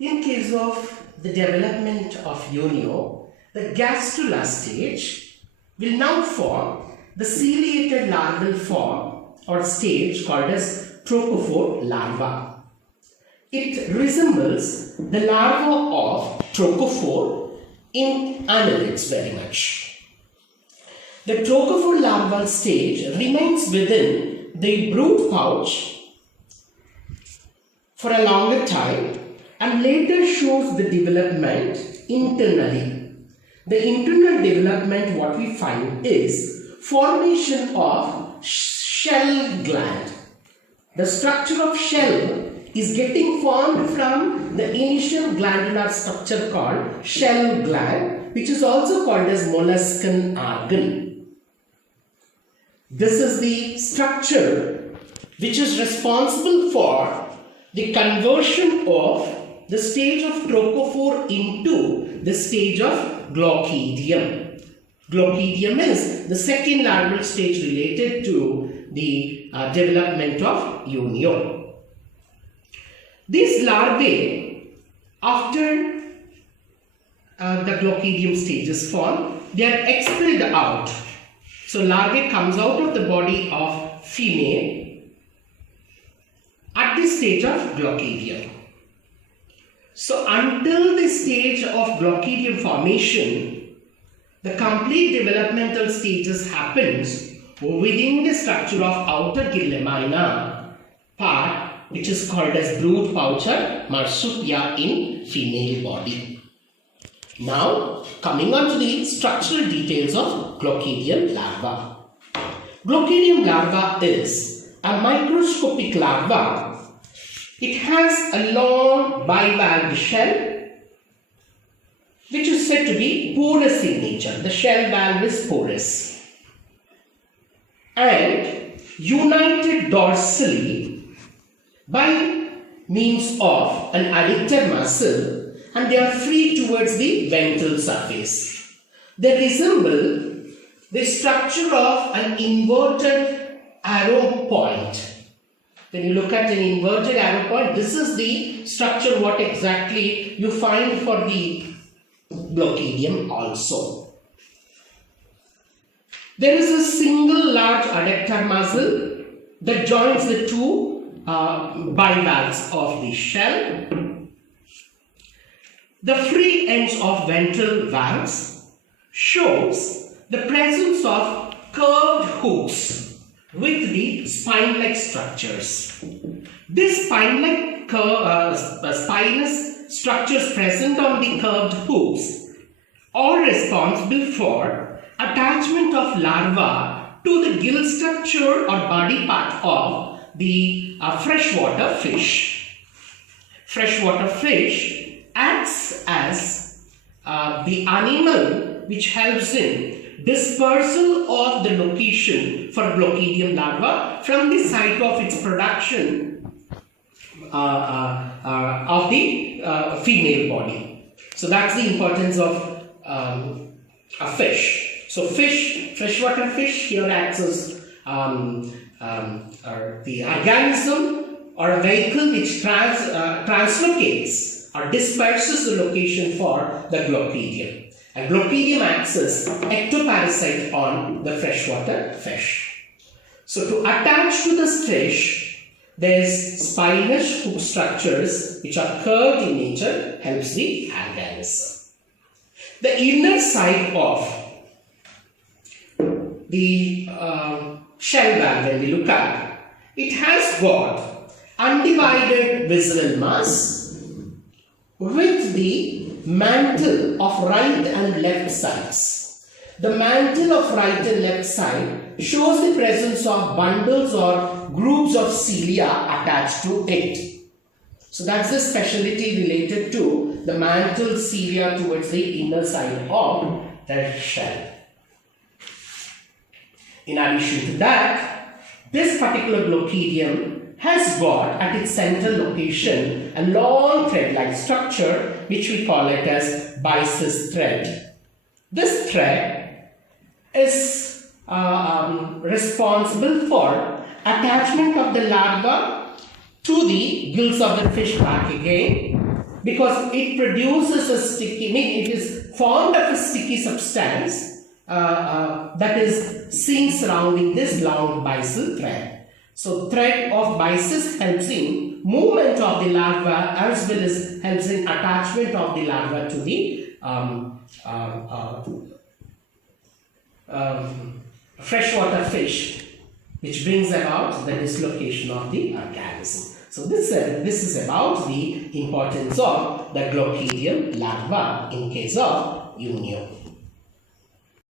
In case of the development of Unio, the gastrula stage will now form the ciliated larval form or stage called as trochophore larva. It resembles the larva of trochophore in annelids very much. The trochophore larval stage remains within the brood pouch for a longer time and later shows the development internally. The internal development, what we find is formation of shell gland. The structure of shell is getting formed from the initial glandular structure called shell gland, which is also called as molluscan organ. This is the structure which is responsible for the conversion of the stage of trochophore into the stage of glochidium. Glochidium is the second larval stage related to the development of Unio. These larvae, after the glochidium stage is formed, they are expelled out. So larvae comes out of the body of female at the stage of glochidium. So until the stage of glochidium formation, the complete developmental stages happens within the structure of outer lamina part, which is called as brood pouch or marsupia in female body. Now coming on to the structural details of glochidium larva. Glochidium larva is a microscopic larva. It has a long bivalve shell which is said to be porous in nature. The shell valve is porous and united dorsally by means of an adductor muscle, and they are free towards the ventral surface. They resemble the structure of an inverted arrow point. When you look at an inverted arrow point, this is the structure what exactly you find for the glochidium also. There is a single large adductor muscle that joins the two bivalves of the shell. The free ends of ventral valves shows the presence of curved hooks with the spine-like structures. This spine-like spinous structures present on the curved hooks are responsible for attachment of larva to the gill structure or body part of the freshwater fish. Freshwater fish acts as the animal which helps in dispersal of the location for glochidium larva from the site of its production of the female body. So that's the importance of a fish. So freshwater fish here acts as the organism or a vehicle which translocates or disperses the location for the glochidium. And glochidium acts as ectoparasite on the freshwater fish. So to attach to this fish, there is spinous hook structures which are curved in nature, helps the organism. The inner side of the shell valve, when we look at, it has got undivided visceral mass with the mantle of right and left sides. The mantle of right and left side shows the presence of bundles or groups of cilia attached to it. So that's the specialty related to the mantle cilia towards the inner side of the shell. In addition to that, this particular glochidium has got at its central location a long thread-like structure which we call it as byssus thread. This thread is responsible for attachment of the larva to the gills of the fish back again because it produces a sticky, it is formed of a sticky substance that is seen surrounding this long byssal thread. So thread of byssus helps in movement of the larva as well as helps in attachment of the larva to the freshwater fish, which brings about the dislocation of the organism. So this is about the importance of the glochidial larva in case of Unio.